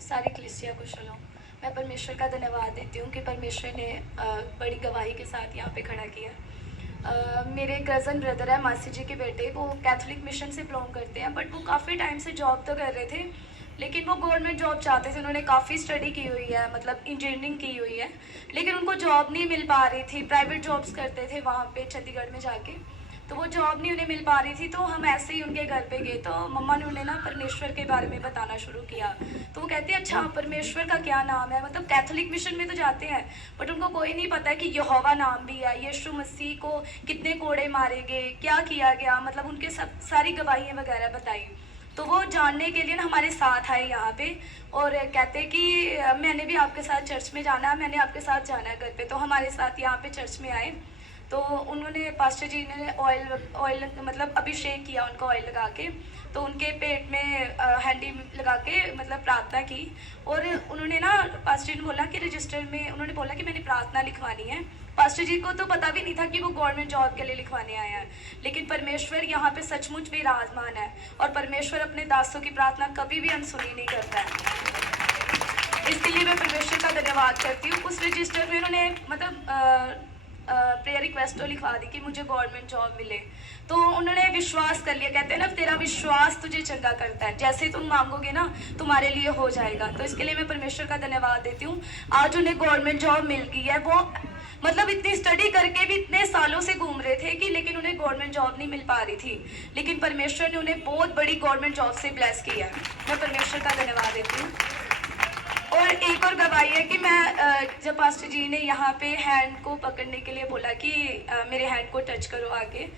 सारी कलीसिया को शलोम। मैं परमेश्वर का धन्यवाद देती हूँ कि परमेश्वर ने बड़ी गवाही के साथ यहाँ पे खड़ा किया। मेरे कज़न ब्रदर है, मासी जी के बेटे, वो कैथोलिक मिशन से बिलोंग करते हैं, बट वो काफ़ी टाइम से जॉब तो कर रहे थे, लेकिन वो गवर्नमेंट जॉब चाहते थे। उन्होंने काफ़ी स्टडी की हुई है, मतलब इंजीनियरिंग की हुई है, लेकिन उनको जॉब नहीं मिल पा रही थी। प्राइवेट जॉब्स करते थे वहाँ पे चंडीगढ़ में जाके, तो वो जॉब नहीं उन्हें मिल पा रही थी। तो हम ऐसे ही उनके घर पे गए, तो मम्मा ने उन्हें ना परमेश्वर के बारे में बताना शुरू किया। तो वो कहती है अच्छा परमेश्वर का क्या नाम है, मतलब कैथोलिक मिशन में तो जाते हैं बट उनको कोई नहीं पता है कि यहोवा नाम भी है, यीशु मसीह को कितने कोड़े मारे गए, क्या किया गया, मतलब उनके सब सारी गवाहियाँ वगैरह बताई। तो वो जानने के लिए ना हमारे साथ आए यहाँ पे और कहते कि मैंने भी आपके साथ चर्च में जाना है, मैंने आपके साथ जाना है घर पे। तो हमारे साथ यहाँ पे चर्च में आए, तो उन्होंने पास्टर जी ने ऑयल मतलब अभिषेक किया उनको ऑयल लगा के, तो उनके पेट में हैंडी लगा के मतलब प्रार्थना की। और उन्होंने ना पास्टर जी ने बोला कि रजिस्टर में उन्होंने बोला कि मैंने प्रार्थना लिखवानी है। पास्टर जी को तो पता भी नहीं था कि वो गवर्नमेंट जॉब के लिए लिखवाने आए हैं, लेकिन परमेश्वर यहाँ पे सचमुच विराजमान है और परमेश्वर अपने दासों की प्रार्थना कभी भी अनसुनी नहीं करता है। इसके लिए मैं परमेश्वर का धन्यवाद करती हूँ। उस रजिस्टर में उन्होंने मतलब प्रेयर रिक्वेस्ट तो लिखवा दी कि मुझे गवर्नमेंट जॉब मिले, तो उन्होंने विश्वास कर लिया। कहते हैं ना तेरा विश्वास तुझे चंगा करता है, जैसे तुम मांगोगे ना तुम्हारे लिए हो जाएगा। तो इसके लिए मैं परमेश्वर का धन्यवाद देती हूँ। आज उन्हें गवर्नमेंट जॉब मिल गई है। वो मतलब इतनी स्टडी करके भी इतने सालों से घूम रहे थे कि लेकिन उन्हें गवर्नमेंट जॉब नहीं मिल पा रही थी, लेकिन परमेश्वर ने उन्हें बहुत बड़ी गवर्नमेंट जॉब से ब्लेस किया है। मैं परमेश्वर का धन्यवाद देती हूँ। और एक और गवाही है कि मैं जब पास्टर जी ने यहाँ पे हैंड को पकड़ने के लिए बोला कि मेरे हैंड को टच करो आगे,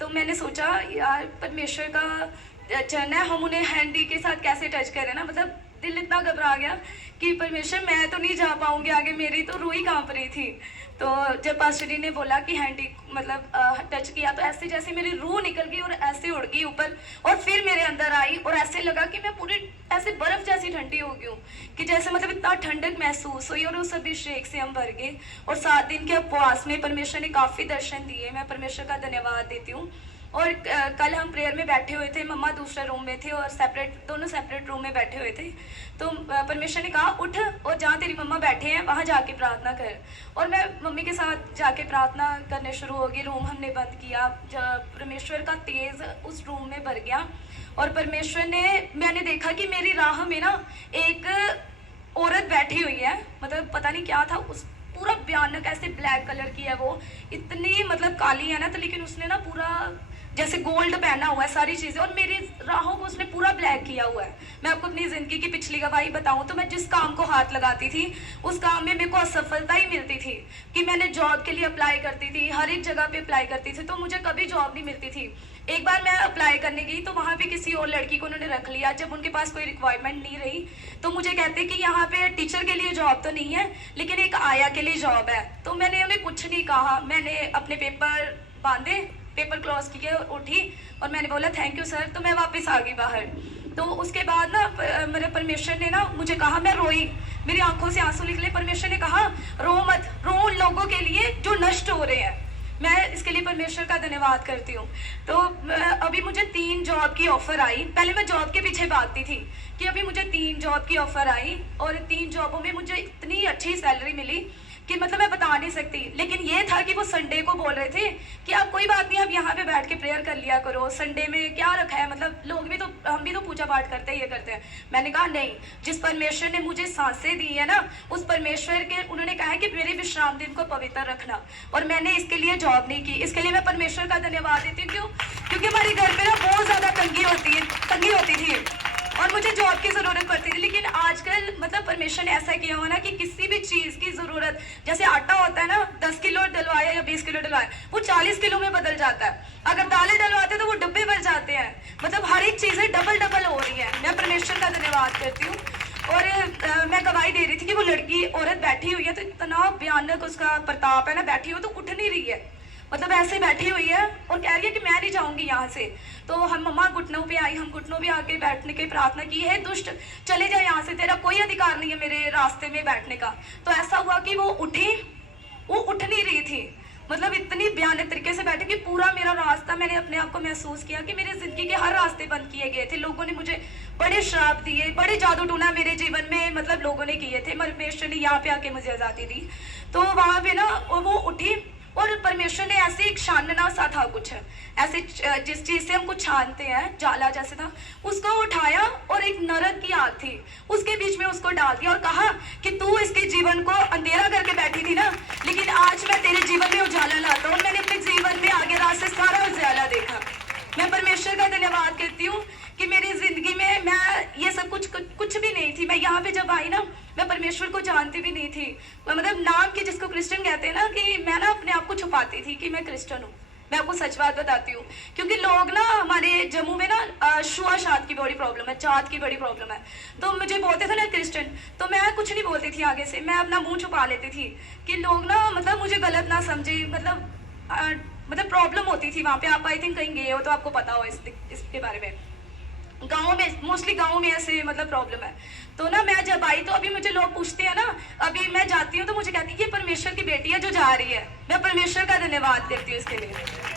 तो मैंने सोचा यार परमेश्वर का चरण है, हम उन्हें हैंडी के साथ कैसे टच करें ना। मतलब दिल इतना घबरा गया कि परमेश्वर मैं तो नहीं जा पाऊंगी आगे, मेरी तो रूह ही कांप रही थी। तो जब पास्टर जी ने बोला कि हैंडी मतलब टच किया, तो ऐसे जैसे मेरी रूह निकल गई और ऐसे उड़ गई ऊपर और फिर मेरे अंदर आई और ऐसे लगा कि मैं पूरी ऐसे बर्फ जैसी ठंडी हो गई हूँ कि जैसे मतलब इतना ठंडक महसूस हुई। और उस अभिषेक से हम भर गए और 7 दिन के उपवास में परमेश्वर ने काफ़ी दर्शन दिए। मैं परमेश्वर का धन्यवाद देती हूँ। और कल हम प्रेयर में बैठे हुए थे, मम्मा दूसरे रूम में थे और दोनों सेपरेट रूम में बैठे हुए थे। तो परमेश्वर ने कहा उठ और जहाँ तेरी मम्मा बैठे हैं वहाँ जाके प्रार्थना कर। और मैं मम्मी के साथ जाके प्रार्थना करने शुरू हो गई। रूम हमने बंद किया, परमेश्वर का तेज उस रूम में भर गया और परमेश्वर ने, मैंने देखा कि मेरी राह में ना एक औरत बैठी हुई है, मतलब पता नहीं क्या था, उस पूरा भयानक ऐसे ब्लैक कलर की है वो, इतनी मतलब काली है ना, तो लेकिन उसने ना पूरा जैसे गोल्ड पहना हुआ है सारी चीजें, और मेरी राहों को उसने पूरा ब्लैक किया हुआ है। मैं आपको अपनी जिंदगी की पिछली गवाही बताऊं तो मैं जिस काम को हाथ लगाती थी उस काम में मेरे को असफलता ही मिलती थी। कि मैंने जॉब के लिए अप्लाई करती थी, हर एक जगह पे अप्लाई करती थी, तो मुझे कभी जॉब नहीं मिलती थी। एक बार मैं अप्लाई करने गई तो वहाँ पे किसी और लड़की को उन्होंने रख लिया। जब उनके पास कोई रिक्वायरमेंट नहीं रही तो मुझे कहते कि यहाँ पे टीचर के लिए जॉब तो नहीं है लेकिन एक आया के लिए जॉब है। तो मैंने उन्हें कुछ नहीं कहा, मैंने अपने पेपर बांधे, पेपर क्लोज किए और उठी और मैंने बोला थैंक यू सर। तो मैं वापस आ गई बाहर। तो उसके बाद ना मेरे परमेश्वर ने ना मुझे कहा, मैं रोई, मेरी आंखों से आंसू निकले। परमेश्वर ने कहा रो मत, रो उन लोगों के लिए जो नष्ट हो रहे हैं। मैं इसके लिए परमेश्वर का धन्यवाद करती हूँ। तो अभी मुझे 3 जॉब की ऑफर आई। पहले मैं जॉब के पीछे भागती थी कि अभी मुझे 3 जॉब की ऑफर आई और 3 जॉबों में मुझे इतनी अच्छी सैलरी मिली कि मतलब मैं बता नहीं सकती। लेकिन ये था कि वो संडे को बोल रहे थे कि आप कोई बात नहीं, आप यहाँ पे बैठ के प्रेयर कर लिया करो, संडे में क्या रखा है, मतलब लोग भी तो, हम भी तो पूजा पाठ करते हैं, ये करते हैं। मैंने कहा नहीं, जिस परमेश्वर ने मुझे सांसें दी है ना, उस परमेश्वर के, उन्होंने कहा है कि मेरे विश्राम दिन को पवित्र रखना, और मैंने इसके लिए जॉब नहीं की। इसके लिए मैं परमेश्वर का धन्यवाद देती हूँ। क्यों? क्योंकि हमारे घर पे ना बहुत ज्यादा तंगी होती थी और मुझे जॉब की जरूरत पड़ती थी। लेकिन आजकल मतलब परमेश्वर ने ऐसा किया हो ना कि किसी भी चीज की जरूरत, जैसे आटा होता है ना, 10 किलो डलवाया या 20 किलो डलवाया, वो 40 किलो में बदल जाता है। अगर दालें डलवाते तो वो डब्बे भर जाते हैं। मतलब हर एक चीजें डबल हो रही है। मैं परमेश्वर का धन्यवाद करती हूँ। और मैं गवाही दे रही थी कि वो लड़की औरत बैठी हुई है, तो इतना भयानक उसका प्रताप है ना, बैठी हुई तो उठ नहीं रही है, मतलब ऐसे बैठी हुई है और कह रही है कि मैं नहीं जाऊंगी यहाँ से। तो हम मम्मा घुटनों पे आई, हम घुटनों पे आके बैठने की प्रार्थना की है, दुष्ट चले जाए यहाँ से, तेरा कोई अधिकार नहीं है मेरे रास्ते में बैठने का। तो ऐसा हुआ कि वो उठी, वो उठ नहीं रही थी, मतलब इतनी भयानक तरीके से बैठे कि पूरा मेरा रास्ता, मैंने अपने आप को महसूस किया कि मेरे जिंदगी के हर रास्ते बंद किए गए थे। लोगों ने मुझे बड़े श्राप दिए, बड़े जादू टूना मेरे जीवन में मतलब लोगों ने किए थे। परमेश्वर ने यहाँ पे आके मुझे आज़ादी दी। तो वहाँ पे ना वो उठी और परमेश्वर ने ऐसे एक छानना सा था कुछ, ऐसे जिस चीज से हम कुछ छानते हैं, जाला जैसे था, उसको उठाया और एक नरक की आग थी उसके बीच में उसको डाल दिया और कहा कि तू इसके जीवन को अंधेरा करके बैठी थी ना, लेकिन आज मैं तेरे जीवन में उजाला लाता हूँ। मैंने अपने जीवन में आगे रात से सारा उजाला देखा। मैं परमेश्वर का धन्यवाद करती हूँ कि मेरी जिंदगी में मैं ये सब कुछ भी नहीं थी। मैं यहाँ पे जब आई ना, मैं परमेश्वर को जानती भी नहीं थी। मतलब नाम की जिसको क्रिश्चियन कहते हैं ना, कि मैं ना अपने आप को छुपाती थी कि मैं क्रिश्चियन हूँ। मैं आपको सच बात बताती हूँ, क्योंकि लोग ना हमारे जम्मू में ना छुआछात की बड़ी प्रॉब्लम है, जात की बड़ी प्रॉब्लम है। तो मुझे बोलते थे ना क्रिश्चियन, तो मैं कुछ नहीं बोलती थी आगे से, मैं अपना मुंह छुपा लेती थी कि लोग ना मतलब मुझे गलत ना समझे। मतलब प्रॉब्लम होती थी वहाँ पे। आप आई थिंक कहीं गए हो तो आपको पता हो इसके बारे में। गाँव में, मोस्टली गाँव में ऐसे मतलब प्रॉब्लम है। तो ना मैं जब आई तो अभी मुझे लोग पूछते हैं ना, अभी मैं जाती हूँ तो मुझे कहती है ये परमेश्वर की बेटी है जो जा रही है। मैं परमेश्वर का धन्यवाद करती हूँ इसके लिए।